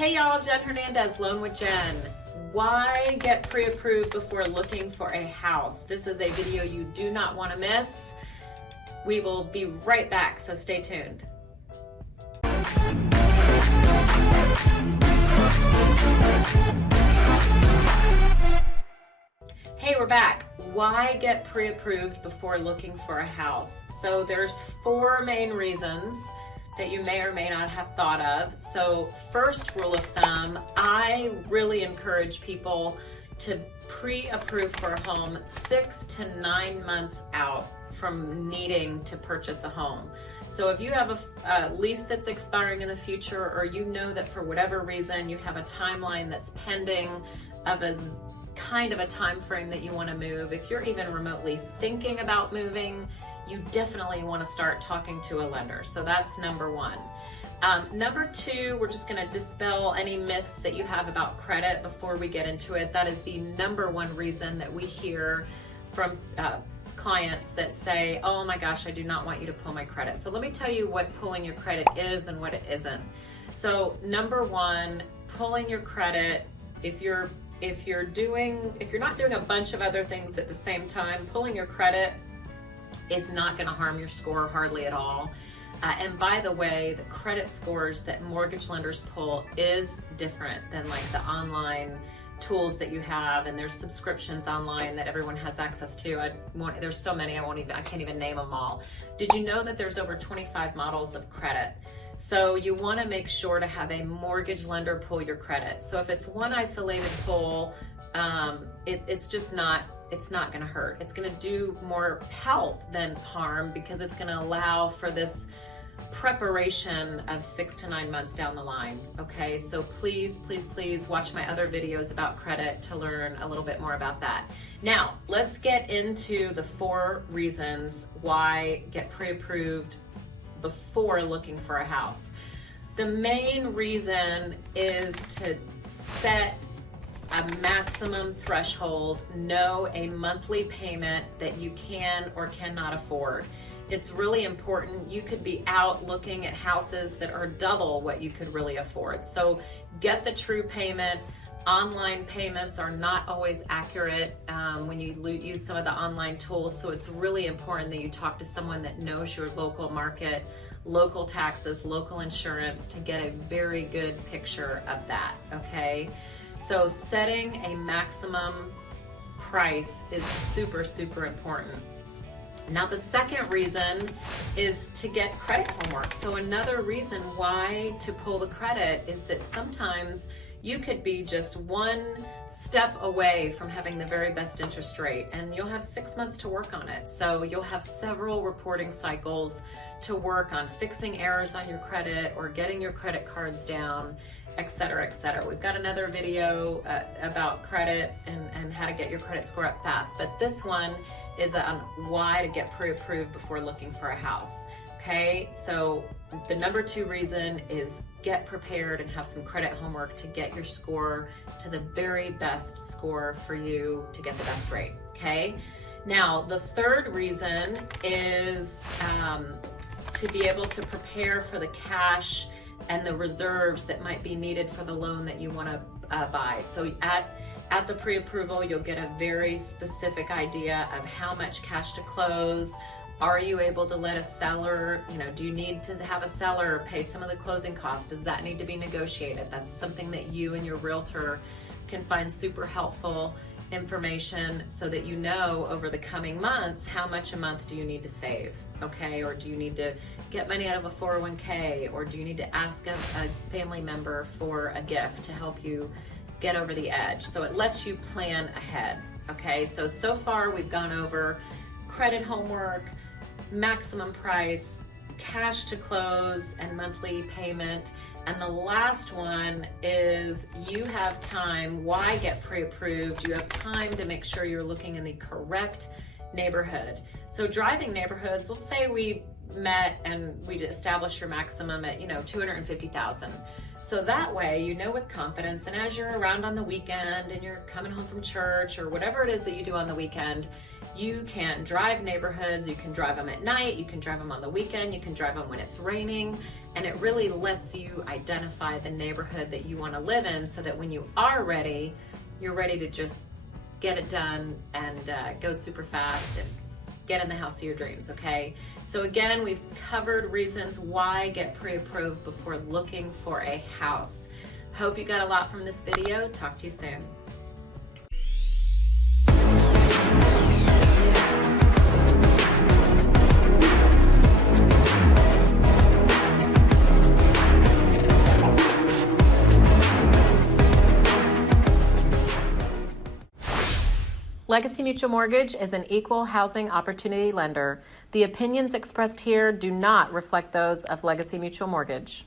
Hey y'all, Jen Hernandez, LoanWithJen. Why get pre-approved before looking for a house? This is a video you do not want to miss. We will be right back, so stay tuned. Hey, we're back. Why get pre-approved before looking for a house? So there's 4 main reasons that you may or may not have thought of. So first rule of thumb, I really encourage people to pre-approve for a home 6 to 9 months out from needing to purchase a home. So if you have a lease that's expiring in the future, or you know that for whatever reason you have a timeline that's pending of a kind of a time frame that you want to move, if you're even remotely thinking about moving, you definitely want to start talking to a lender. So that's number 1. Number 2, we're just going to dispel any myths that you have about credit before we get into it. That is the number 1 reason that we hear from clients that say, oh my gosh, I do not want you to pull my credit. So let me tell you what pulling your credit is and what it isn't. So number 1, pulling your credit, if you're not doing a bunch of other things at the same time, pulling your credit is not going to harm your score hardly at all. And by the way, the credit scores that mortgage lenders pull is different than like the online tools that you have, and there's subscriptions online that everyone has access to. There's so many, I can't even name them all. Did you know that there's over 25 models of credit? So you want to make sure to have a mortgage lender pull your credit. So if it's one isolated pull, it's not going to hurt. It's going to do more help than harm, because it's going to allow for this preparation of 6 to 9 months down the line. Okay, so please watch my other videos about credit to learn a little bit more about that. Now let's get into the 4 reasons why get pre-approved before looking for a house. The main reason is to set a maximum threshold, know a monthly payment that you can or cannot afford. It's really important. You could be out looking at houses that are double what you could really afford. So get the true payment. Online payments are not always accurate when you use some of the online tools. So it's really important that you talk to someone that knows your local market, local taxes, local insurance, to get a very good picture of that, okay? So setting a maximum price is super important. Now the second reason is to get credit homework. So another reason why to pull the credit is that sometimes you could be just 1 step away from having the very best interest rate, and you'll have 6 months to work on it. So you'll have several reporting cycles to work on fixing errors on your credit or getting your credit cards down, etc., etc. We've got another video about credit and how to get your credit score up fast, but this one is on why to get pre-approved before looking for a house. Okay, so the number 2 reason is get prepared and have some credit homework to get your score to the very best score for you to get the best rate. Okay, now the 3rd reason is to be able to prepare for the cash and the reserves that might be needed for the loan that you want to buy. So at the pre-approval, you'll get a very specific idea of how much cash to close. Are you able to let a seller, do you need to have a seller pay some of the closing costs? Does that need to be negotiated? That's something that you and your realtor can find super helpful information, so that you know over the coming months how much a month do you need to save, okay? Or do you need to get money out of a 401k, or do you need to ask a family member for a gift to help you get over the edge? So it lets you plan ahead, okay? So far we've gone over credit homework, maximum price, cash to close, and monthly payment. And the last one is you have time. Why get pre-approved? You have time to make sure you're looking in the correct neighborhood. So driving neighborhoods, let's say we met and we established your maximum at $250,000. So that way, you know with confidence, and as you're around on the weekend and you're coming home from church or whatever it is that you do on the weekend, you can drive neighborhoods, you can drive them at night, you can drive them on the weekend, you can drive them when it's raining, and it really lets you identify the neighborhood that you want to live in so that when you are ready, you're ready to just get it done and go super fast and get in the house of your dreams, okay? So again, we've covered reasons why get pre-approved before looking for a house. Hope you got a lot from this video. Talk to you soon. Legacy Mutual Mortgage is an equal housing opportunity lender. The opinions expressed here do not reflect those of Legacy Mutual Mortgage.